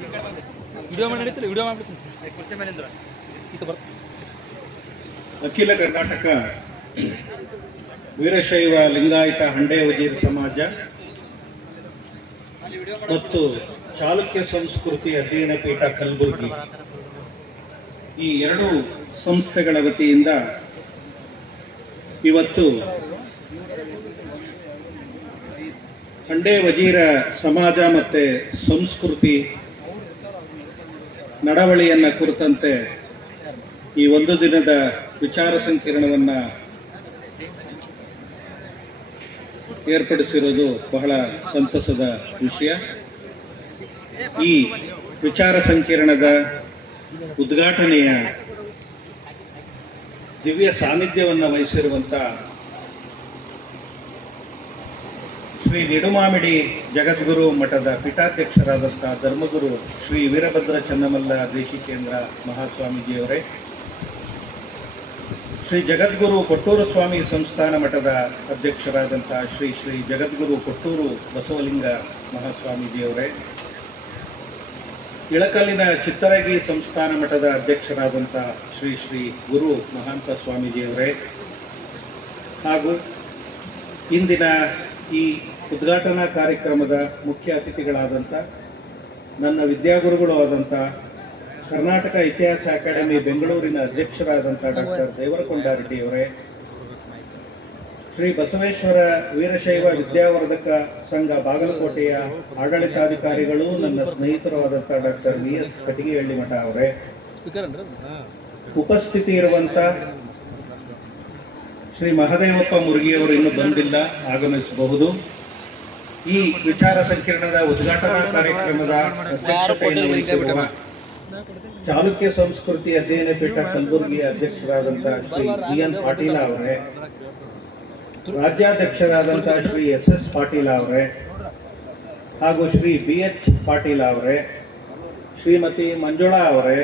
Video ಮಾಡಿ ನಡೀತಿಲ್ಲ, video ಮಾಡ್ಬಿಡ್ತೀನಿ ಕುರ್ಚಿ ಮೇಲಿಂದ ಈಗ ಬರ್ತೀನಿ. ಅಖಿಲ ಕರ್ನಾಟಕ ವೀರಶೈವ ಲಿಂಗಾಯತ ಹಂಡೆ ವಜೀರ್ ಸಮಾಜ ಮತ್ತು ಚಾಲುಕ್ಯ ಸಂಸ್ಕೃತಿ ಅಧ್ಯಯನ ಪೀಠ ಕಲಬುರಗಿ ಈ ಎರಡೂ ಸಂಸ್ಥೆಗಳ ವತಿಯಿಂದ ಇವತ್ತು ಹಂಡೆ ವಜೀರ ಸಮಾಜ ಮತ್ತು ಸಂಸ್ಕೃತಿ ನಡವಳಿಯನ್ನು ಕುರಿತಂತೆ ಈ ಒಂದು ದಿನದ ವಿಚಾರ ಸಂಕಿರಣವನ್ನು ಏರ್ಪಡಿಸಿರುವುದು ಬಹಳ ಸಂತಸದ ವಿಷಯ. ಈ ವಿಚಾರ ಸಂಕಿರಣದ ಉದ್ಘಾಟನೆಯ ದಿವ್ಯ ಸಾನ್ನಿಧ್ಯವನ್ನು ವಹಿಸಿರುವಂಥ ಶ್ರೀ ನಿಡುಮಾಮಿಡಿ ಜಗದ್ಗುರು ಮಠದ ಪೀಠಾಧ್ಯಕ್ಷರಾದಂಥ ಧರ್ಮಗುರು ಶ್ರೀ ವೀರಭದ್ರ ಚನ್ನಮಲ್ಲ ದೇಶಿಕೇಂದ್ರ ಮಹಾಸ್ವಾಮೀಜಿಯವರೇ, ಶ್ರೀ ಜಗದ್ಗುರು ಕೊಟ್ಟೂರು ಸ್ವಾಮಿ ಸಂಸ್ಥಾನ ಮಠದ ಅಧ್ಯಕ್ಷರಾದಂಥ ಶ್ರೀ ಶ್ರೀ ಜಗದ್ಗುರು ಕೊಟ್ಟೂರು ಬಸವಲಿಂಗ ಮಹಾಸ್ವಾಮೀಜಿಯವರೇ, ಇಳಕಲ್ಲಿನ ಚಿತ್ತರಗಿ ಸಂಸ್ಥಾನ ಮಠದ ಅಧ್ಯಕ್ಷರಾದಂಥ ಶ್ರೀ ಶ್ರೀ ಗುರು ಮಹಾಂತ ಸ್ವಾಮೀಜಿಯವರೇ, ಹಾಗೂ ಇಂದಿನ ಈ ಉದ್ಘಾಟನಾ ಕಾರ್ಯಕ್ರಮದ ಮುಖ್ಯ ಅತಿಥಿಗಳಾದಂಥ ನನ್ನ ವಿದ್ಯಾಗುರುಗಳು ಆದಂಥ ಕರ್ನಾಟಕ ಇತಿಹಾಸ ಅಕಾಡೆಮಿ ಬೆಂಗಳೂರಿನ ಅಧ್ಯಕ್ಷರಾದಂಥ ಡಾಕ್ಟರ್ ದೇವರಕೊಂಡ ರೆಡ್ಡಿಯವರೇ, ಶ್ರೀ ಬಸವೇಶ್ವರ ವೀರಶೈವ ವಿದ್ಯಾವರ್ಧಕ ಸಂಘ ಬಾಗಲಕೋಟೆಯ ಆಡಳಿತಾಧಿಕಾರಿಗಳು, ನನ್ನ ಸ್ನೇಹಿತರು ಆದಂಥ ಡಾಕ್ಟರ್ ವಿ.ಎಸ್. ಕಟಿಗೆಹಳ್ಳಿ ಮಠ ಅವರೇ, ಉಪಸ್ಥಿತಿ ಇರುವಂಥ ಶ್ರೀ ಮಹದೇವಪ್ಪ ಮುರುಗಿಯವರು ಇನ್ನೂ ಬಂದಿಲ್ಲ, ಆಗಮಿಸಬಹುದು. ಈ ವಿಚಾರ ಸಂಕಿರಣದ ಉದ್ಘಾಟನಾ ಕಾರ್ಯಕ್ರಮದ ಅಧ್ಯಕ್ಷತೆಯನ್ನು ವಹಿಸಿರುವ ಚಾಲುಕ್ಯ ಸಂಸ್ಕೃತಿ ಅಧ್ಯಯನ ಪೀಠ ಕಲಬುರಗಿಯ ಅಧ್ಯಕ್ಷರಾದಂಥ ಶ್ರೀ ಜಿ.ಎನ್. ಪಾಟೀಲ ಅವರೇ, ರಾಜ್ಯಾಧ್ಯಕ್ಷರಾದಂಥ ಶ್ರೀ ಎಸ್.ಎಸ್. ಪಾಟೀಲ ಅವರೇ, ಹಾಗೂ ಶ್ರೀ ಬಿ.ಎಚ್. ಪಾಟೀಲ ಅವರೇ, ಶ್ರೀಮತಿ ಮಂಜುಳಾ ಅವರೇ,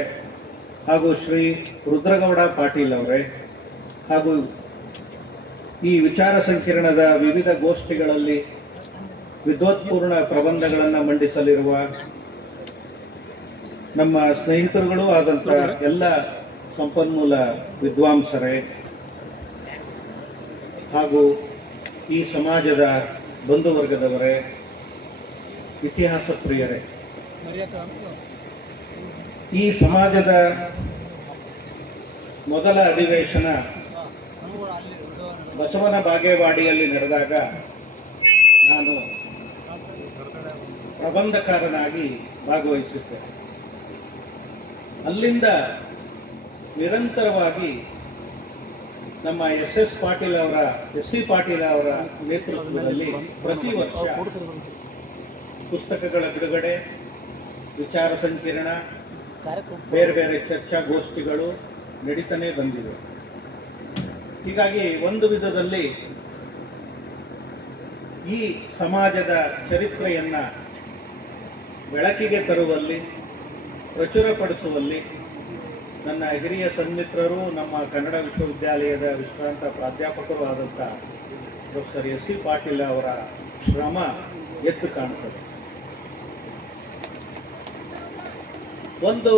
ಹಾಗೂ ಶ್ರೀ ರುದ್ರಗೌಡ ಪಾಟೀಲ್ ಅವರೇ, ಹಾಗೂ ಈ ವಿಚಾರ ಸಂಕಿರಣದ ವಿವಿಧ ಗೋಷ್ಠಿಗಳಲ್ಲಿ ವಿದ್ವತ್ಪೂರ್ಣ ಪ್ರಬಂಧಗಳನ್ನು ಮಂಡಿಸಲಿರುವ ನಮ್ಮ ಸ್ನೇಹಿತರುಗಳು ಆದಂಥ ಎಲ್ಲ ಸಂಪನ್ಮೂಲ ವಿದ್ವಾಂಸರೇ, ಹಾಗೂ ಈ ಸಮಾಜದ ಬಂಧುವರ್ಗದವರೇ, ಇತಿಹಾಸ ಪ್ರಿಯರೇ, ಈ ಸಮಾಜದ ಮೊದಲ ಅಧಿವೇಶನ ಬಸವನ ಬಾಗೇವಾಡಿಯಲ್ಲಿ ನಡೆದಾಗ ನಾನು ಪ್ರಬಂಧಕಾರನಾಗಿ ಭಾಗವಹಿಸಿದ್ದೆ. ಅಲ್ಲಿಂದ ನಿರಂತರವಾಗಿ ನಮ್ಮ ಎಸ್.ಎಸ್. ಪಾಟೀಲ್ ಅವರ ಎಸ್.ಸಿ. ಪಾಟೀಲ್ ಅವರ ನೇತೃತ್ವದಲ್ಲಿ ಪ್ರತಿ ವರ್ಷ ಪುಸ್ತಕಗಳ ಬಿಡುಗಡೆ, ವಿಚಾರ ಸಂಕಿರಣ, ಬೇರೆ ಬೇರೆ ಚರ್ಚಾಗೋಷ್ಠಿಗಳು ನಡೀತಾನೆ ಬಂದಿವೆ. ಹೀಗಾಗಿ ಒಂದು ವಿಧದಲ್ಲಿ ಈ ಸಮಾಜದ ಚರಿತ್ರೆಯನ್ನು ಬೆಳಕಿಗೆ ತರುವಲ್ಲಿ, ಪ್ರಚುರಪಡಿಸುವಲ್ಲಿ ನನ್ನ ಹಿರಿಯ ಸನ್ಮಿತ್ರರು, ನಮ್ಮ ಕನ್ನಡ ವಿಶ್ವವಿದ್ಯಾಲಯದ ವಿಶ್ರಾಂತ ಪ್ರಾಧ್ಯಾಪಕರು ಆದಂಥ ಡಾಕ್ಟರ್ ಎಸ್.ಸಿ. ಪಾಟೀಲ್ ಅವರ ಶ್ರಮ ಎದ್ದು ಕಾಣುತ್ತದೆ. ಒಂದು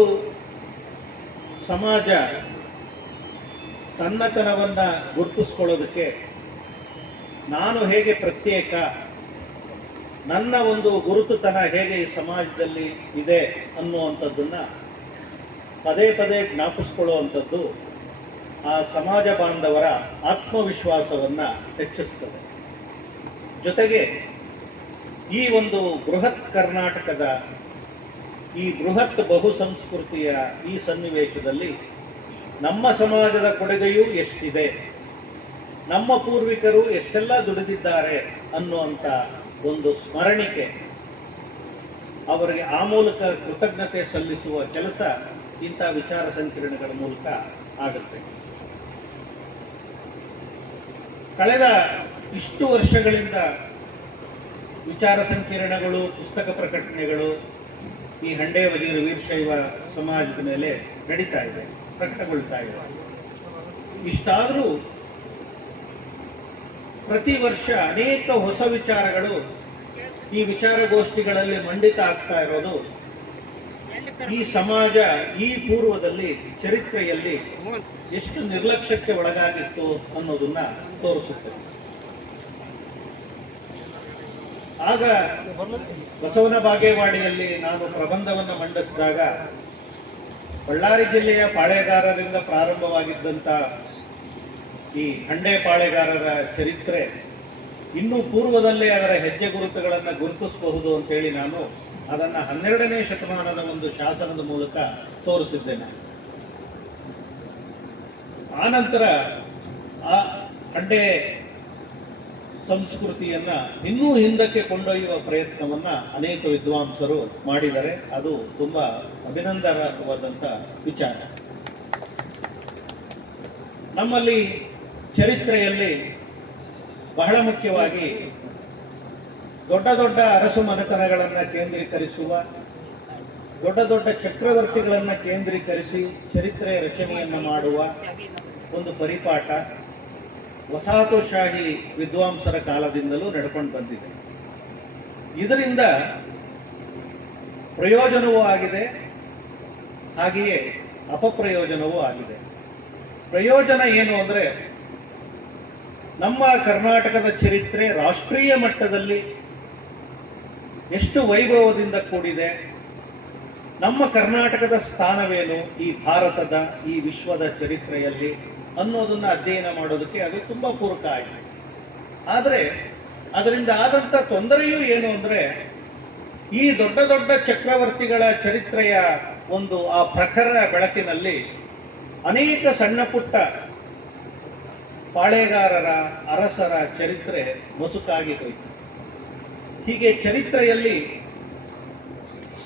ಸಮಾಜ ತನ್ನತನವನ್ನು ಗುರುತಿಸ್ಕೊಳ್ಳೋದಕ್ಕೆ ನಾನು ಹೇಗೆ ಪ್ರತ್ಯೇಕ, ನನ್ನ ಒಂದು ಗುರುತುತನ ಹೇಗೆ ಈ ಸಮಾಜದಲ್ಲಿ ಇದೆ ಅನ್ನುವಂಥದ್ದನ್ನು ಪದೇ ಪದೇ ಜ್ಞಾಪಿಸ್ಕೊಳ್ಳುವಂಥದ್ದು ಆ ಸಮಾಜ ಬಾಂಧವರ ಆತ್ಮವಿಶ್ವಾಸವನ್ನು ಹೆಚ್ಚಿಸ್ತದೆ. ಜೊತೆಗೆ ಈ ಒಂದು ಬೃಹತ್ ಕರ್ನಾಟಕದ ಈ ಬೃಹತ್ ಬಹುಸಂಸ್ಕೃತಿಯ ಈ ಸನ್ನಿವೇಶದಲ್ಲಿ ನಮ್ಮ ಸಮಾಜದ ಕೊಡುಗೆಯೂ ಎಷ್ಟಿದೆ, ನಮ್ಮ ಪೂರ್ವಿಕರು ಎಷ್ಟೆಲ್ಲ ದುಡಿದಿದ್ದಾರೆ ಅನ್ನುವಂಥ ಒಂದು ಸ್ಮರಣಿಕೆ, ಅವರಿಗೆ ಆ ಮೂಲಕ ಕೃತಜ್ಞತೆ ಸಲ್ಲಿಸುವ ಕೆಲಸ ಇಂಥ ವಿಚಾರ ಸಂಕಿರಣಗಳ ಮೂಲಕ ಆಗುತ್ತೆ. ಕಳೆದ ಇಷ್ಟು ವರ್ಷಗಳಿಂದ ವಿಚಾರ ಸಂಕಿರಣಗಳು, ಪುಸ್ತಕ ಪ್ರಕಟಣೆಗಳು ಈ ಹಂಡೆ ವಜೀರ್ ವೀರಶೈವ ಸಮಾಜದ ಮೇಲೆ ನಡೀತಾ ಇದೆ, ಪ್ರಕಟಗೊಳ್ತಾ ಇದೆ. ಇಷ್ಟಾದರೂ ಪ್ರತಿ ವರ್ಷ ಅನೇಕ ಹೊಸ ವಿಚಾರಗಳು ಈ ವಿಚಾರಗೋಷ್ಠಿಗಳಲ್ಲಿ ಮಂಡಿತ ಆಗ್ತಾ ಇರೋದು ಈ ಸಮಾಜ ಈ ಪೂರ್ವದಲ್ಲಿ ಚರಿತ್ರೆಯಲ್ಲಿ ಎಷ್ಟು ನಿರ್ಲಕ್ಷ್ಯಕ್ಕೆ ಒಳಗಾಗಿತ್ತು ಅನ್ನೋದನ್ನ ತೋರಿಸುತ್ತದೆ. ಆಗ ಬಸವನ ಬಾಗೇವಾಡಿಯಲ್ಲಿ ನಾನು ಪ್ರಬಂಧವನ್ನು ಮಂಡಿಸಿದಾಗ ಬಳ್ಳಾರಿ ಜಿಲ್ಲೆಯ ಪಾಳೆಗಾರರಿಂದ ಪ್ರಾರಂಭವಾಗಿದ್ದಂಥ ಈ ಹಂಡೆ ಪಾಳೆಗಾರರ ಚರಿತ್ರೆ ಇನ್ನೂ ಪೂರ್ವದಲ್ಲೇ ಅದರ ಹೆಜ್ಜೆ ಗುರುತುಗಳನ್ನು ಗುರುತಿಸಬಹುದು ಅಂತೇಳಿ ನಾನು ಅದನ್ನು 12ನೇ ಶತಮಾನದ ಒಂದು ಶಾಸನದ ಮೂಲಕ ತೋರಿಸಿದ್ದೇನೆ. ಆನಂತರ ಆ ಹಂಡೆ ಸಂಸ್ಕೃತಿಯನ್ನ ಇನ್ನೂ ಹಿಂದಕ್ಕೆ ಕೊಂಡೊಯ್ಯುವ ಪ್ರಯತ್ನವನ್ನ ಅನೇಕ ವಿದ್ವಾಂಸರು ಮಾಡಿದ್ದಾರೆ. ಅದು ತುಂಬಾ ಅಭಿನಂದನಾರ್ಹವಾದಂಥ ವಿಚಾರ. ನಮ್ಮಲ್ಲಿ ಚರಿತ್ರೆಯಲ್ಲಿ ಬಹಳ ಮುಖ್ಯವಾಗಿ ದೊಡ್ಡ ದೊಡ್ಡ ಅರಸು ಮನೆತನಗಳನ್ನು ಕೇಂದ್ರೀಕರಿಸುವ, ದೊಡ್ಡ ದೊಡ್ಡ ಚಕ್ರವರ್ತಿಗಳನ್ನು ಕೇಂದ್ರೀಕರಿಸಿ ಚರಿತ್ರೆಯ ರಚನೆಯನ್ನು ಮಾಡುವ ಒಂದು ಪರಿಪಾಠ ವಸಾಹತುಶಾಹಿ ವಿದ್ವಾಂಸರ ಕಾಲದಿಂದಲೂ ನಡ್ಕೊಂಡು ಬಂದಿದೆ. ಇದರಿಂದ ಪ್ರಯೋಜನವೂ ಆಗಿದೆ, ಹಾಗೆಯೇ ಅಪಪ್ರಯೋಜನವೂ ಆಗಿದೆ. ಪ್ರಯೋಜನ ಏನು ಅಂದರೆ, ನಮ್ಮ ಕರ್ನಾಟಕದ ಚರಿತ್ರೆ ರಾಷ್ಟ್ರೀಯ ಮಟ್ಟದಲ್ಲಿ ಎಷ್ಟು ವೈಭವದಿಂದ ಕೂಡಿದೆ, ನಮ್ಮ ಕರ್ನಾಟಕದ ಸ್ಥಾನವೇನು ಈ ಭಾರತದ ಈ ವಿಶ್ವದ ಚರಿತ್ರೆಯಲ್ಲಿ ಅನ್ನೋದನ್ನ ಅಧ್ಯಯನ ಮಾಡೋದಕ್ಕೆ ಅದು ತುಂಬಾ ಪೂರಕ ಆಗಿದೆ. ಆದರೆ ಅದರಿಂದ ಆದಂಥ ತೊಂದರೆಯೂ ಏನು ಅಂದರೆ, ಈ ದೊಡ್ಡ ದೊಡ್ಡ ಚಕ್ರವರ್ತಿಗಳ ಚರಿತ್ರೆಯ ಒಂದು ಆ ಪ್ರಖರ ಬೆಳಕಿನಲ್ಲಿ ಅನೇಕ ಸಣ್ಣ ಪುಟ್ಟ ಪಾಳೆಗಾರರ ಅರಸರ ಚರಿತ್ರೆ ಮಸುಕಾಗಿ ಹೋಯಿತು. ಹೀಗೆ ಚರಿತ್ರೆಯಲ್ಲಿ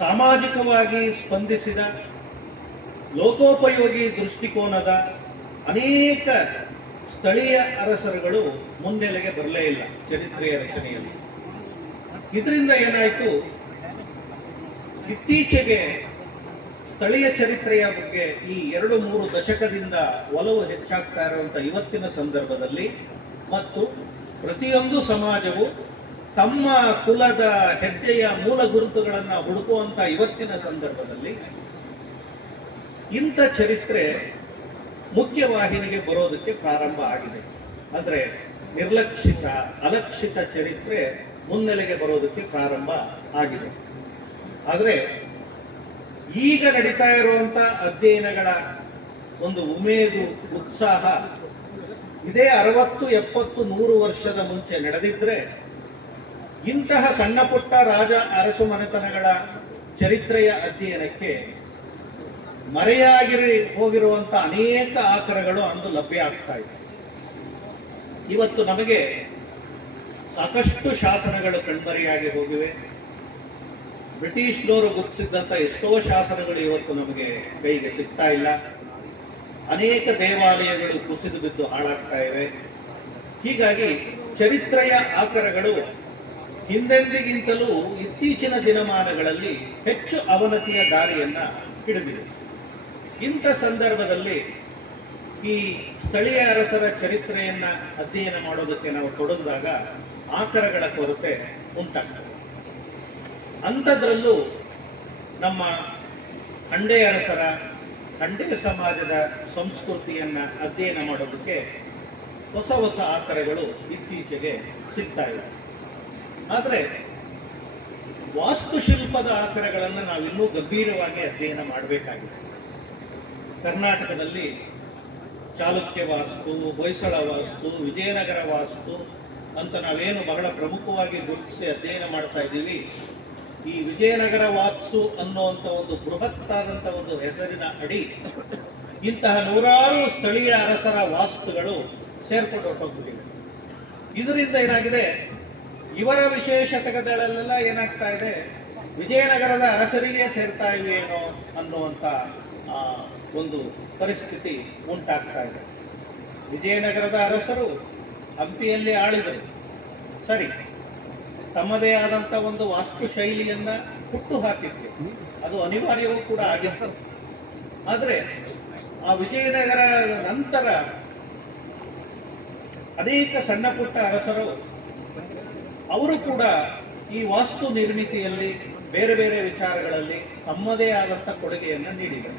ಸಾಮಾಜಿಕವಾಗಿ ಸ್ಪಂದಿಸಿದ ಲೋಕೋಪಯೋಗಿ ದೃಷ್ಟಿಕೋನದ ಅನೇಕ ಸ್ಥಳೀಯ ಅರಸರುಗಳು ಮುನ್ನೆಲೆಗೆ ಬರಲೇ ಇಲ್ಲ ಚರಿತ್ರೆಯ ರಚನೆಯಲ್ಲಿ. ಇದರಿಂದ ಏನಾಯಿತು, ಇತ್ತೀಚೆಗೆ ಸ್ಥಳೀಯ ಚರಿತ್ರೆಯ ಬಗ್ಗೆ ಈ 2-3 ದಶಕದಿಂದ ಒಲವು ಹೆಚ್ಚಾಗ್ತಾ ಇರುವಂಥ ಇವತ್ತಿನ ಸಂದರ್ಭದಲ್ಲಿ ಮತ್ತು ಪ್ರತಿಯೊಂದು ಸಮಾಜವು ತಮ್ಮ ಕುಲದ ಹೆಜ್ಜೆಯ ಮೂಲ ಗುರುತುಗಳನ್ನು ಹುಡುಕುವಂಥ ಇವತ್ತಿನ ಸಂದರ್ಭದಲ್ಲಿ ಇಂಥ ಚರಿತ್ರೆ ಮುಖ್ಯವಾಹಿನಿಗೆ ಬರೋದಕ್ಕೆ ಪ್ರಾರಂಭ ಆಗಿದೆ. ಅಂದರೆ ನಿರ್ಲಕ್ಷಿತ ಅಲಕ್ಷಿತ ಚರಿತ್ರೆ ಮುನ್ನೆಲೆಗೆ ಬರೋದಕ್ಕೆ ಪ್ರಾರಂಭ ಆಗಿದೆ. ಆದರೆ ಈಗ ನಡೀತಾ ಇರುವಂಥ ಅಧ್ಯಯನಗಳ ಒಂದು ಉಮೇದು ಉತ್ಸಾಹ ಇದೇ 60, 70, 100 ವರ್ಷದ ಮುಂಚೆ ನಡೆದಿದ್ರೆ ಇಂತಹ ಸಣ್ಣ ಪುಟ್ಟ ರಾಜ ಅರಸು ಮನೆತನಗಳ ಚರಿತ್ರೆಯ ಅಧ್ಯಯನಕ್ಕೆ ಮರೆಯಾಗಿ ಹೋಗಿರುವಂಥ ಅನೇಕ ಆಕರಗಳು ಅಂದು ಲಭ್ಯ ಆಗ್ತಾ ಇದೆ. ಇವತ್ತು ನಮಗೆ ಸಾಕಷ್ಟು ಶಾಸನಗಳು ಕಣ್ಮರೆಯಾಗಿ ಹೋಗಿವೆ. ಬ್ರಿಟಿಷ್ನವರು ಗುರುತಿಸಿದ್ದಂಥ ಎಷ್ಟೋ ಶಾಸನಗಳು ಇವತ್ತು ನಮಗೆ ಕೈಗೆ ಸಿಗ್ತಾ ಇಲ್ಲ. ಅನೇಕ ದೇವಾಲಯಗಳು ಕುಸಿದು ಬಿದ್ದು ಹಾಳಾಗ್ತಾ ಇವೆ. ಹೀಗಾಗಿ ಚರಿತ್ರೆಯ ಆಕರಗಳು ಹಿಂದೆಂದಿಗಿಂತಲೂ ಇತ್ತೀಚಿನ ದಿನಮಾನಗಳಲ್ಲಿ ಹೆಚ್ಚು ಅವನತಿಯ ದಾರಿಯನ್ನ ಹಿಡಿದಿದೆ. ಇಂಥ ಸಂದರ್ಭದಲ್ಲಿ ಈ ಸ್ಥಳೀಯ ಅರಸರ ಚರಿತ್ರೆಯನ್ನ ಅಧ್ಯಯನ ಮಾಡೋದಕ್ಕೆ ನಾವು ತೊಡಗಿದಾಗ ಆಕರಗಳ ಕೊರತೆ ಉಂಟಾಗ್ತದೆ. ಅಂಥದ್ರಲ್ಲೂ ನಮ್ಮ ಹಂಡೆ ಅರಸರ ಹಂಡೆ ಸಮಾಜದ ಸಂಸ್ಕೃತಿಯನ್ನ ಅಧ್ಯಯನ ಮಾಡೋದಕ್ಕೆ ಹೊಸ ಹೊಸ ಆಕರಗಳು ಇತ್ತೀಚೆಗೆ ಸಿಗ್ತಾ ಇವೆ. ಆದರೆ ವಾಸ್ತುಶಿಲ್ಪದ ಆಕರಗಳನ್ನು ನಾವಿನ್ನೂ ಗಂಭೀರವಾಗಿ ಅಧ್ಯಯನ ಮಾಡಬೇಕಾಗಿದೆ. ಕರ್ನಾಟಕದಲ್ಲಿ ಚಾಲುಕ್ಯ ವಾಸ್ತು, ಹೊಯ್ಸಳ ವಾಸ್ತು, ವಿಜಯನಗರ ವಾಸ್ತು ಅಂತ ನಾವೇನು ಬಹಳ ಪ್ರಮುಖವಾಗಿ ಗುರುತಿಸಿ ಅಧ್ಯಯನ ಮಾಡ್ತಾ ಇದ್ದೀವಿ. ಈ ವಿಜಯನಗರ ವಾಸ್ತು ಅನ್ನುವಂಥ ಒಂದು ಬೃಹತ್ತಾದಂಥ ಒಂದು ಹೆಸರಿನ ಅಡಿ ಇಂತಹ ನೂರಾರು ಸ್ಥಳೀಯ ಅರಸರ ವಾಸ್ತುಗಳು ಸೇರ್ಕೊಂಡು ಹೊರಟೋಗ್ಬಿಟ್ಟಿವೆ. ಇದರಿಂದ ಏನಾಗಿದೆ, ಇವರ ವಿಶೇಷತೆಗಳೆಲ್ಲ ಏನಾಗ್ತಾ ಇದೆ, ವಿಜಯನಗರದ ಅರಸರಿಗೆ ಸೇರ್ತಾ ಇವೆಯೇನೋ ಅನ್ನುವಂಥ ಒಂದು ಪರಿಸ್ಥಿತಿ ಉಂಟಾಗ್ತಾ ಇದೆ. ವಿಜಯನಗರದ ಅರಸರು ಹಂಪಿಯಲ್ಲಿ ಆಳಿದರು, ಸರಿ, ತಮ್ಮದೇ ಆದಂಥ ಒಂದು ವಾಸ್ತು ಶೈಲಿಯನ್ನ ಹುಟ್ಟು ಹಾಕಿತ್ತು, ಅದು ಅನಿವಾರ್ಯವೂ ಕೂಡ ಆಗಿತ್ತು. ಆದರೆ ಆ ವಿಜಯನಗರ ನಂತರ ಅನೇಕ ಸಣ್ಣ ಪುಟ್ಟ ಅರಸರು ಅವರು ಕೂಡ ಈ ವಾಸ್ತು ನಿರ್ಮಿತಿಯಲ್ಲಿ ಬೇರೆ ಬೇರೆ ವಿಚಾರಗಳಲ್ಲಿ ತಮ್ಮದೇ ಆದಂಥ ಕೊಡುಗೆಯನ್ನು ನೀಡಿವೆ.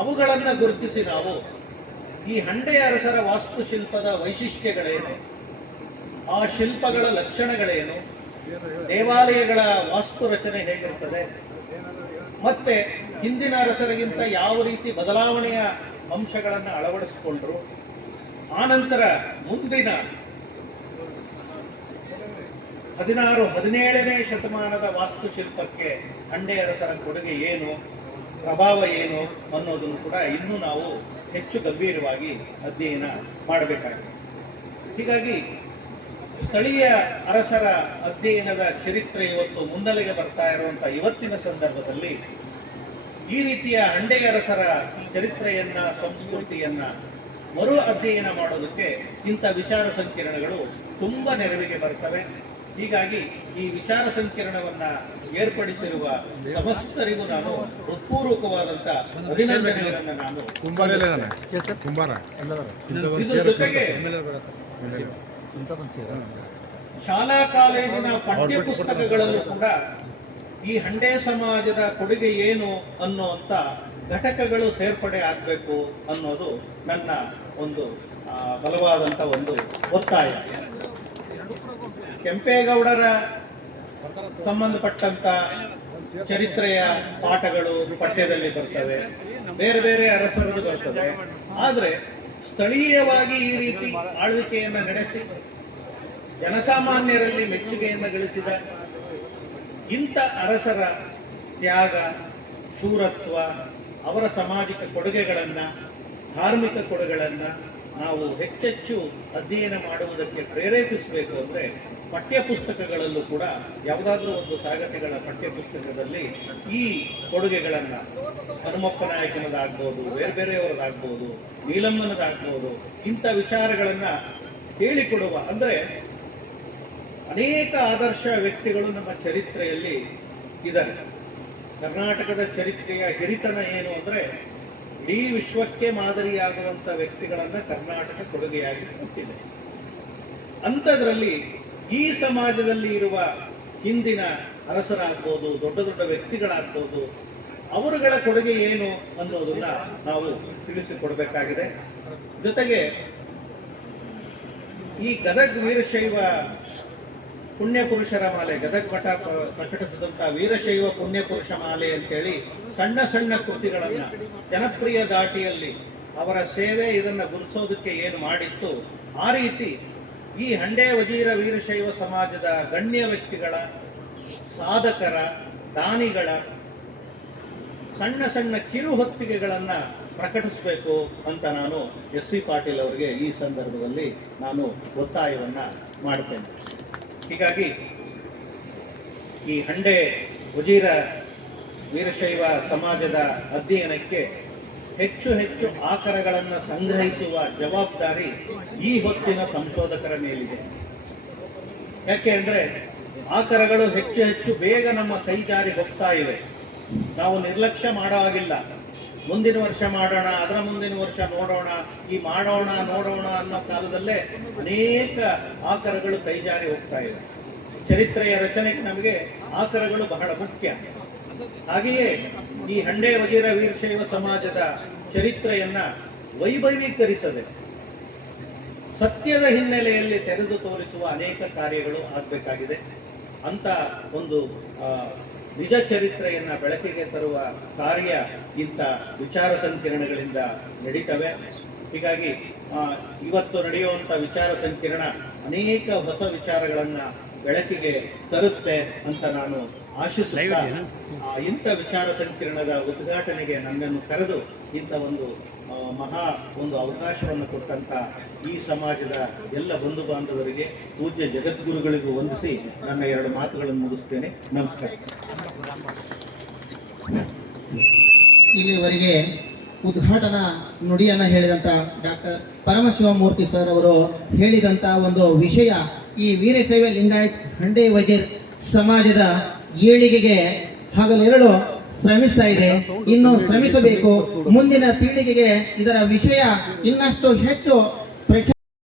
ಅವುಗಳನ್ನು ಗುರುತಿಸಿ ನಾವು ಈ ಹಂಡೆಯ ಅರಸರ ವಾಸ್ತುಶಿಲ್ಪದ ವೈಶಿಷ್ಟ್ಯಗಳೇನು, ಆ ಶಿಲ್ಪಗಳ ಲಕ್ಷಣಗಳೇನು, ದೇವಾಲಯಗಳ ವಾಸ್ತು ರಚನೆ ಹೇಗಿರ್ತದೆ, ಮತ್ತೆ ಹಿಂದಿನ ಅರಸರಿಗಿಂತ ಯಾವ ರೀತಿ ಬದಲಾವಣೆಯ ಅಂಶಗಳನ್ನು ಅಳವಡಿಸಿಕೊಂಡ್ರು, ಆನಂತರ ಮುಂದಿನ 16-17ನೇ ಶತಮಾನದ ವಾಸ್ತುಶಿಲ್ಪಕ್ಕೆ ಹಂಡೆ ಅರಸರ ಕೊಡುಗೆ ಏನು, ಪ್ರಭಾವ ಏನು ಅನ್ನೋದನ್ನು ಕೂಡ ಇನ್ನೂ ನಾವು ಹೆಚ್ಚು ಗಂಭೀರವಾಗಿ ಅಧ್ಯಯನ ಮಾಡಬೇಕಾಗಿದೆ. ಹೀಗಾಗಿ ಸ್ಥಳೀಯ ಅರಸರ ಅಧ್ಯಯನದ ಚರಿತ್ರೆ ಇವತ್ತು ಮುನ್ನೆಲೆಗೆ ಬರ್ತಾ ಇರುವಂಥ ಇವತ್ತಿನ ಸಂದರ್ಭದಲ್ಲಿ ಈ ರೀತಿಯ ಹಂಡೆಯ ಅರಸರ ಚರಿತ್ರೆಯನ್ನ, ಸಂಸ್ಕೃತಿಯನ್ನ ಮರು ಅಧ್ಯಯನ ಮಾಡೋದಕ್ಕೆ ಇಂಥ ವಿಚಾರ ಸಂಕಿರಣಗಳು ತುಂಬ ನೆರವಿಗೆ ಬರ್ತವೆ. ಹೀಗಾಗಿ ಈ ವಿಚಾರ ಸಂಕಿರಣವನ್ನ ಏರ್ಪಡಿಸಿರುವ ಸಮಸ್ತರಿಗೂ ನಾನು ಹೃತ್ಪೂರ್ವಕವಾದಂಥ ಅಭಿನಂದನೆಗಳನ್ನು ನಾನು ಇದ್ರ ಜೊತೆಗೆ ಶಾಲಾ ಕಾಲೇಜಿನ ಪಠ್ಯ ಪುಸ್ತಕಗಳಲ್ಲೂ ಕೂಡ ಈ ಹಂಡೆ ಸಮಾಜದ ಕೊಡುಗೆ ಏನು ಅನ್ನುವಂಥ ಘಟಕಗಳು ಸೇರ್ಪಡೆ ಆಗಬೇಕು ಅನ್ನೋದು ನನ್ನ ಒಂದು ಬಲವಾದಂಥ ಒಂದು ಒತ್ತಾಯ. ಕೆಂಪೇಗೌಡರ ಸಂಬಂಧಪಟ್ಟಂತ ಚರಿತ್ರೆಯ ಪಾಠಗಳು ಪಠ್ಯದಲ್ಲಿ ಬರ್ತವೆ, ಬೇರೆ ಬೇರೆ ಅರಸರದು ಬರ್ತದೆ. ಆದರೆ ಸ್ಥಳೀಯವಾಗಿ ಈ ರೀತಿ ಆಳ್ವಿಕೆಯನ್ನು ನಡೆಸಿ ಜನಸಾಮಾನ್ಯರಲ್ಲಿ ಮೆಚ್ಚುಗೆಯನ್ನು ಗಳಿಸಿದ ಇಂಥ ಅರಸರ ತ್ಯಾಗ, ಶೂರತ್ವ, ಅವರ ಸಾಮಾಜಿಕ ಕೊಡುಗೆಗಳನ್ನು, ಧಾರ್ಮಿಕ ಕೊಡುಗೆಗಳನ್ನು ನಾವು ಹೆಚ್ಚೆಚ್ಚು ಅಧ್ಯಯನ ಮಾಡುವುದಕ್ಕೆ ಪ್ರೇರೇಪಿಸಬೇಕು. ಅಂದರೆ ಪಠ್ಯಪುಸ್ತಕಗಳಲ್ಲೂ ಕೂಡ ಯಾವುದಾದ್ರೂ ಒಂದು ತರಗತಿಗಳ ಪಠ್ಯಪುಸ್ತಕದಲ್ಲಿ ಈ ಕೊಡುಗೆಗಳನ್ನು ಹನುಮಪ್ಪ ನಾಯಕನದಾಗ್ಬೋದು, ಬೇರೆ ಬೇರೆಯವರದಾಗ್ಬೋದು, ನೀಲಮ್ಮನದಾಗ್ಬೋದು, ಇಂಥ ವಿಚಾರಗಳನ್ನು ಹೇಳಿಕೊಡುವ, ಅಂದರೆ ಅನೇಕ ಆದರ್ಶ ವ್ಯಕ್ತಿಗಳು ನಮ್ಮ ಚರಿತ್ರೆಯಲ್ಲಿ ಇದ್ದಾರೆ. ಕರ್ನಾಟಕದ ಚರಿತ್ರೆಯ ಹಿರಿತನ ಏನು ಅಂದರೆ ಇಡೀ ವಿಶ್ವಕ್ಕೆ ಮಾದರಿಯಾಗುವಂಥ ವ್ಯಕ್ತಿಗಳನ್ನು ಕರ್ನಾಟಕ ಕೊಡುಗೆಯಾಗಿ ಕೊಟ್ಟಿದೆ. ಅಂಥದ್ರಲ್ಲಿ ಈ ಸಮಾಜದಲ್ಲಿ ಇರುವ ಹಿಂದಿನ ಅರಸರಾಗ್ಬೋದು, ದೊಡ್ಡ ದೊಡ್ಡ ವ್ಯಕ್ತಿಗಳಾಗ್ಬೋದು, ಅವರುಗಳ ಕೊಡುಗೆ ಏನು ಅನ್ನೋದನ್ನ ನಾವು ತಿಳಿಸಿಕೊಡ್ಬೇಕಾಗಿದೆ. ಜೊತೆಗೆ ಈ ಗದಗ ವೀರಶೈವ ಪುಣ್ಯಪುರುಷರ ಮಾಲೆ, ಗದಗ ಮಠ ಪ್ರಕಟಿಸಿದಂಥ ವೀರಶೈವ ಪುಣ್ಯಪುರುಷ ಮಾಲೆ ಅಂತೇಳಿ ಸಣ್ಣ ಸಣ್ಣ ಕೃತಿಗಳನ್ನು ಜನಪ್ರಿಯ ದಾಟಿಯಲ್ಲಿ ಅವರ ಸೇವೆ ಇದನ್ನು ಗುರುತಿಸೋದಕ್ಕೆ ಏನು ಮಾಡಿತ್ತು, ಆ ರೀತಿ ಈ ಹಂಡೆ ವಜೀರ ವೀರಶೈವ ಸಮಾಜದ ಗಣ್ಯ ವ್ಯಕ್ತಿಗಳ, ಸಾಧಕರ, ದಾನಿಗಳ ಸಣ್ಣ ಸಣ್ಣ ಕಿರು ಹೊತ್ತಿಗೆಗಳನ್ನು ಪ್ರಕಟಿಸಬೇಕು ಅಂತ ನಾನು ಎಸ್ ಸಿ ಪಾಟೀಲ್ ಅವರಿಗೆ ಈ ಸಂದರ್ಭದಲ್ಲಿ ನಾನು ಒತ್ತಾಯವನ್ನು ಮಾಡ್ತೇನೆ. ಹೀಗಾಗಿ ಈ ಹಂಡೆ ವಜೀರ ವೀರಶೈವ ಸಮಾಜದ ಅಧ್ಯಯನಕ್ಕೆ ಹೆಚ್ಚು ಹೆಚ್ಚು ಆಕರಗಳನ್ನು ಸಂಗ್ರಹಿಸುವ ಜವಾಬ್ದಾರಿ ಈ ಹೊತ್ತಿನ ಸಂಶೋಧಕರ ಮೇಲಿದೆ. ಯಾಕೆ ಅಂದರೆ ಆಕರಗಳು ಹೆಚ್ಚು ಹೆಚ್ಚು ಬೇಗ ನಮ್ಮ ಕೈ ಜಾರಿ ಹೋಗ್ತಾ ಇವೆ. ನಾವು ನಿರ್ಲಕ್ಷ್ಯ ಮಾಡೋ ಹಾಗಿಲ್ಲ. ಮುಂದಿನ ವರ್ಷ ಮಾಡೋಣ, ಅದರ ಮುಂದಿನ ವರ್ಷ ನೋಡೋಣ, ಈ ಮಾಡೋಣ ನೋಡೋಣ ಅನ್ನೋ ಕಾಲದಲ್ಲೇ ಅನೇಕ ಆಕರಗಳು ಕೈಜಾರಿ ಹೋಗ್ತಾ ಇವೆ. ಚರಿತ್ರೆಯ ರಚನೆಗೆ ನಮಗೆ ಆಕರಗಳು ಬಹಳ ಮುಖ್ಯ. ಹಾಗೆಯೇ ಈ ಹಂಡೆ ವಜೀರ ವೀರಶೈವ ಸಮಾಜದ ಚರಿತ್ರೆಯನ್ನ ವೈಭವೀಕರಿಸದೆ ಸತ್ಯದ ಹಿನ್ನೆಲೆಯಲ್ಲಿ ತೆರೆದು ತೋರಿಸುವ ಅನೇಕ ಕಾರ್ಯಗಳು ಆಗಬೇಕಾಗಿದೆ. ಅಂತ ಒಂದು ನಿಜ ಚರಿತ್ರೆಯನ್ನು ಬೆಳಕಿಗೆ ತರುವ ಕಾರ್ಯ ಇಂಥ ವಿಚಾರ ಸಂಕಿರಣಗಳಿಂದ ನಡೀತವೆ. ಹೀಗಾಗಿ ಇವತ್ತು ನಡೆಯುವಂಥ ವಿಚಾರ ಸಂಕಿರಣ ಅನೇಕ ಹೊಸ ವಿಚಾರಗಳನ್ನು ಬೆಳಕಿಗೆ ತರುತ್ತೆ ಅಂತ ನಾನು ಆಶಿಸುತ್ತಾ ಇಂಥ ವಿಚಾರ ಸಂಕಿರಣದ ಉದ್ಘಾಟನೆಗೆ ನನ್ನನ್ನು ಕರೆದು ಇಂಥ ಒಂದು ಮಹಾ ಒಂದು ಅವಕಾಶವನ್ನು ಕೊಟ್ಟಂಥ ಈ ಸಮಾಜದ ಎಲ್ಲ ಬಂಧು ಬಾಂಧವರಿಗೆ, ಪೂಜ್ಯ ಜಗದ್ಗುರುಗಳಿಗೂ ವಂದಿಸಿ ನನ್ನ ಎರಡು ಮಾತುಗಳನ್ನು ಮುಗಿಸ್ತೇನೆ. ನಮಸ್ಕಾರ. ಇಲ್ಲಿವರೆಗೆ ಉದ್ಘಾಟನಾ ನುಡಿಯನ್ನು ಹೇಳಿದಂಥ ಡಾಕ್ಟರ್ ಪರಮಶಿವಮೂರ್ತಿ ಸರ್ ಅವರು ಹೇಳಿದಂಥ ಒಂದು ವಿಷಯ ಈ ವೀರಶೈವ ಲಿಂಗಾಯತ್ ಹಂಡೆ ವಜೀರ್ ಸಮಾಜದ ಏಳಿಗೆಗೆ ಹಗಲಿರುಳು ಶ್ರಮಿಸ್ತಾ ಇದೆ. ಇನ್ನು ಶ್ರಮಿಸಬೇಕು. ಮುಂದಿನ ಪೀಳಿಗೆಗೆ ಇದರ ವಿಷಯ ಇನ್ನಷ್ಟು ಹೆಚ್ಚು